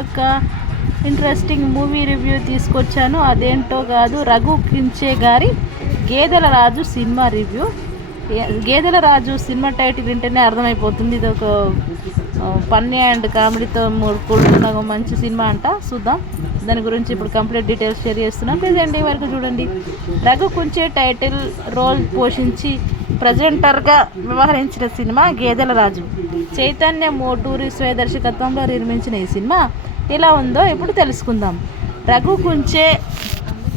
ఒక interesting movie review తీసుకొచ్చాను. అదేంటో కాదు, రఘు కించే గారి గేదెల రాజు సినిమా రివ్యూ. గేదెల రాజు సినిమా టైటిల్ వింటేనే అర్థమైపోతుంది ఇది ఒక ఫన్నీ అండ్ కామెడీతో కూడుకున్న ఒక మంచి సినిమా అంట. చూద్దాం దాని గురించి ఇప్పుడు కంప్లీట్ డీటెయిల్స్ షేర్ చేస్తున్నాం. ప్లీజ్ ఎండింగ్ వరకు చూడండి. రఘు కుంచే టైటిల్ రోల్ పోషించి ప్రజెంటర్గా వ్యవహరించిన సినిమా గేదెల రాజు. చైతన్య మోటూరి దర్శకత్వంలో నిర్మించిన ఈ సినిమా ఎలా ఉందో ఇప్పుడు తెలుసుకుందాం. రఘు కుంచే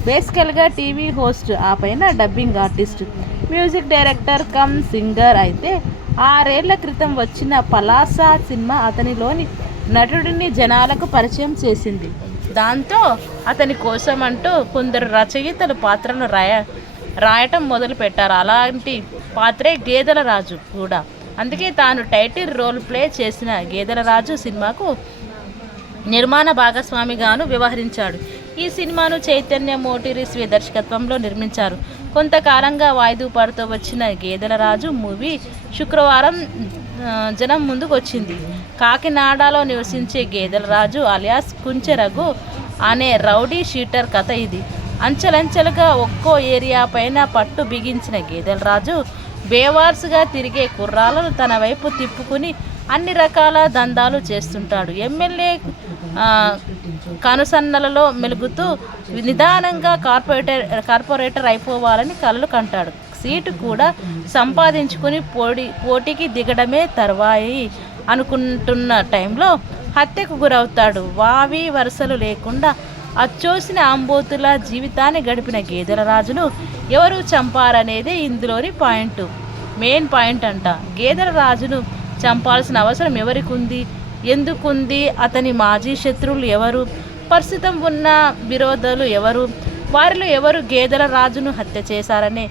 బేసికల్గా టీవీ హోస్ట్, ఆ పైన dubbing artist, music director come singer. అయితే 6 ఏళ్ల క్రితం వచ్చిన పలాసా సినిమా అతనిలోని నటుడిని జనాలకు పరిచయం చేసింది. దాంతో అతని కోసం అంటూ కొందరు రచయితలు పాత్రను రాయటం మొదలు పెట్టారు. అలాంటి పాత్రే గేదెల రాజు కూడా. అందుకే తాను టైటిల్ రోల్ ప్లే చేసిన గేదెల రాజు సినిమాకు నిర్మాణ భాగస్వామిగాను వ్యవహరించాడు. ఈ సినిమాను చైతన్య మోటూరి దర్శకత్వంలో నిర్మించారు. కొంతకాలంగా వాయిదా పడుతూ వచ్చిన గేదెల రాజు మూవీ శుక్రవారం జనం ముందుకు వచ్చింది. కాకినాడలో నివసించే గేదెల రాజు అలియాస్ కుంచె రఘు అనే రౌడీ షీటర్ కథ ఇది. అంచెలంచెలుగా ఒక్కో ఏరియా పైన పట్టు బిగించిన గేదెల రాజు బేవార్స్గా తిరిగే కుర్రాలను తన వైపు తిప్పుకుని అన్ని రకాల దందాలు చేస్తుంటాడు. ఎమ్మెల్యే కనుసన్నలలో మెలుగుతూ నిదానంగా కార్పొరేటర్ అయిపోవాలని కలలు కంటాడు. సీటు కూడా సంపాదించుకుని పోటీకి దిగడమే తర్వాయి అనుకుంటున్న టైంలో హత్యకు గురవుతాడు. వావి వరుసలు లేకుండా అచ్చోసిన ఆంబోతుల జీవితాన్ని గడిపిన గేదెల రాజును ఎవరు చంపారనేదే ఇందులోని మెయిన్ పాయింట్ అంట. గేదెల రాజును చంపాల్సిన అవసరం ఎవరికుంది, ఎందుకుంది, అతని మాజీ శత్రువులు ఎవరు, ప్రస్తుతం ఉన్న విరోధులు ఎవరు, వారిలో ఎవరు గేదెల రాజును హత్య చేశారనే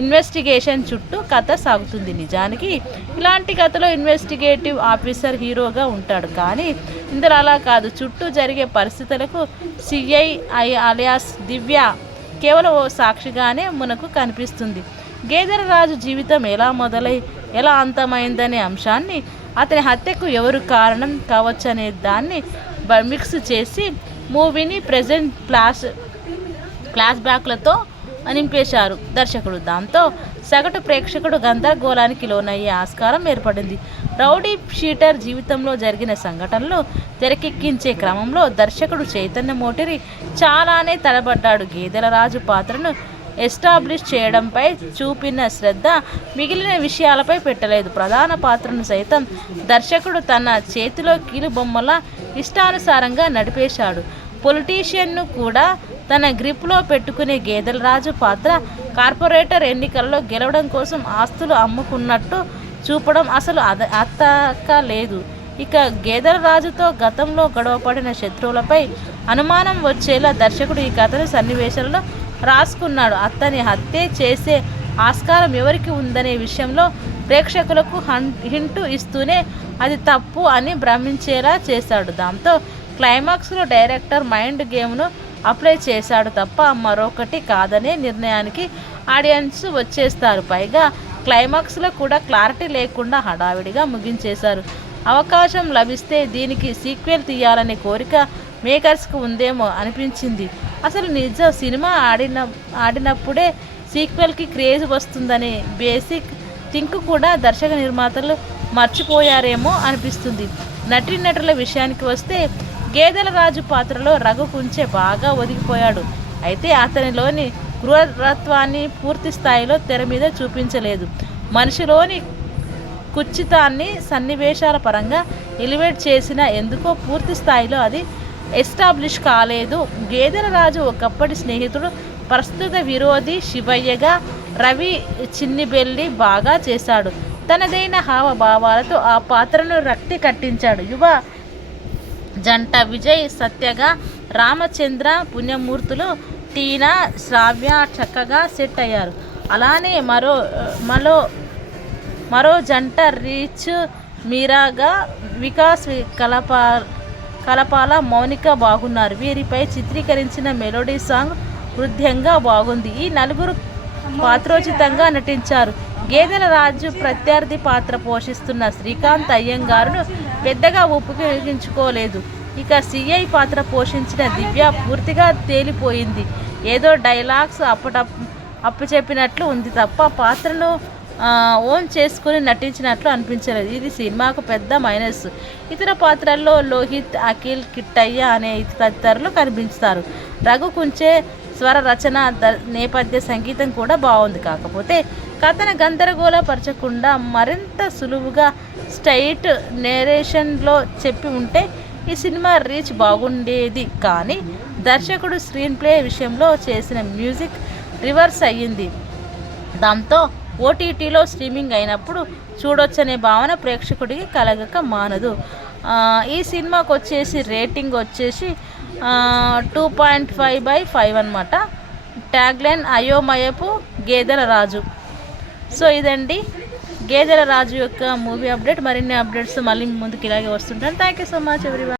ఇన్వెస్టిగేషన్ చుట్టూ కథ సాగుతుంది. నిజానికి ఇలాంటి కథలో ఇన్వెస్టిగేటివ్ ఆఫీసర్ హీరోగా ఉంటాడు. కానీ ఇందులో అలా కాదు. చుట్టూ జరిగే పరిస్థితులకు సిఐ అలియాస్ దివ్య కేవలం ఓ సాక్షిగానే మనకు కనిపిస్తుంది. గేదెల రాజు జీవితం ఎలా మొదలై ఎలా అంతమైందనే అంశాన్ని, అతని హత్యకు ఎవరు కారణం కావచ్చనే దాన్ని మిక్స్ చేసి మూవీని ప్రెజెంట్ ఫ్లాష్ బ్యాక్లతో నింపేశారు దర్శకుడు. దాంతో సగటు ప్రేక్షకుడు గందరగోళానికి లోనయ్యే ఆస్కారం ఏర్పడింది. రౌడీ షీటర్ జీవితంలో జరిగిన సంఘటనలు తెరకెక్కించే క్రమంలో దర్శకుడు చైతన్య మోటూరి చాలానే తడబడ్డాడు. గేదెల రాజు పాత్రను ఎస్టాబ్లిష్ చేయడంపై చూపిన శ్రద్ధ మిగిలిన విషయాలపై పెట్టలేదు. ప్రధాన పాత్రను సైతం దర్శకుడు తన చేతిలో కీలుబొమ్మలా ఇష్టానుసారంగా నడిపేశాడు. పొలిటీషియన్ను కూడా తన గ్రిప్లో పెట్టుకునే గేదెల రాజు పాత్ర కార్పొరేటర్ ఎన్నికల్లో గెలవడం కోసం ఆస్తులు అమ్ముకున్నట్టు చూపడం అసలు అత్తక లేదు. ఇక గేదెల రాజుతో గతంలో గొడవపడిన శత్రువులపై అనుమానం వచ్చేలా దర్శకుడు ఈ కథను సన్నివేశాలలో రాసుకున్నాడు. అతని హత్య చేసే ఆస్కారం ఎవరికి ఉందనే విషయంలో ప్రేక్షకులకు హింటు ఇస్తూనే అది తప్పు అని భ్రమించేలా చేశాడు. దాంతో క్లైమాక్స్లో డైరెక్టర్ మైండ్ గేమ్ను అప్లై చేశాడు తప్ప మరొకటి కాదనే నిర్ణయానికి ఆడియన్స్ వచ్చేస్తారు. పైగా క్లైమాక్స్లో కూడా క్లారిటీ లేకుండా హడావిడిగా ముగించేశారు. అవకాశం లభిస్తే దీనికి సీక్వెల్ తీయాలనే కోరిక మేకర్స్కి ఉందేమో అనిపించింది. అసలు నిజ సినిమా ఆడినప్పుడే సీక్వెల్కి క్రేజ్ వస్తుందనే బేసిక్ థింక్ కూడా దర్శక నిర్మాతలు మర్చిపోయారేమో అనిపిస్తుంది. నటీనటుల విషయానికి వస్తే గేదెల రాజు పాత్రలో రఘు కుంచే బాగా ఒదిగిపోయాడు. అయితే అతనిలోని క్రూరత్వాన్ని పూర్తి స్థాయిలో తెర మీద చూపించలేదు. మనిషిలోని కుచితాన్ని సన్నివేశాల పరంగా ఎలివేట్ చేసిన ఎందుకో పూర్తి స్థాయిలో అది ఎస్టాబ్లిష్ కాలేదు. గేదెల రాజు ఒకప్పటి స్నేహితుడు, ప్రస్తుత విరోధి శివయ్యగా రవి చిన్నిబెల్లి బాగా చేశాడు. తనదైన హావభావాలతో ఆ పాత్రను రక్తి కట్టించాడు. యువ జంట విజయ్ సత్యగా, రామచంద్ర పుణ్యమూర్తులు, టీనా శ్రావ్య చక్కగా సెట్ అయ్యారు. అలానే మరో జంట రీచ్ మీరాగా, వికాస్ కలపాల, మౌనిక బాగున్నారు. వీరిపై చిత్రీకరించిన మెలోడీ సాంగ్ హృదయంగా బాగుంది. ఈ నలుగురు పాత్రోచితంగా నటించారు. గేదెల రాజు ప్రత్యర్థి పాత్ర పోషిస్తున్న శ్రీకాంత్ అయ్యంగారును పెద్దగా ఉపయోగించుకోలేదు. ఇక సిఐ పాత్ర పోషించిన దివ్య పూర్తిగా తేలిపోయింది. ఏదో డైలాగ్స్ అప్పు చెప్పినట్లు ఉంది తప్ప పాత్రను ఓన్ చేసుకుని నటించినట్లు అనిపించలేదు. ఇది సినిమాకు పెద్ద మైనస్. ఇతర పాత్రల్లో లోహిత్, అఖిల్, కిట్టయ్య అనే తదితరులు కనిపిస్తారు. రఘు కుంచే స్వర రచన, నేపథ్య సంగీతం కూడా బాగుంది. కాకపోతే కథను గందరగోళపరచకుండా మరింత సులువుగా స్ట్రైట్ నేరేషన్లో చెప్పి ఉంటే ఈ సినిమా రీచ్ బాగుండేది. కానీ దర్శకుడు స్క్రీన్ ప్లే విషయంలో చేసిన మ్యూజిక్ రివర్స్ అయ్యింది. దాంతో ఓటీటీలో స్ట్రీమింగ్ అయినప్పుడు చూడొచ్చనే భావన ప్రేక్షకుడికి కలగక మానదు. ఈ సినిమాకి వచ్చేసి రేటింగ్ వచ్చేసి 2.5/5 అనమాట. ట్యాగ్లైన్ అయోమయపు గేదెల రాజు. సో ఇదండి గేదెల రాజు యొక్క మూవీ అప్డేట్. మరిన్ని అప్డేట్స్ మళ్ళీ ముందుకు ఇలాగే వస్తుంటాను. Thank you so much everyone.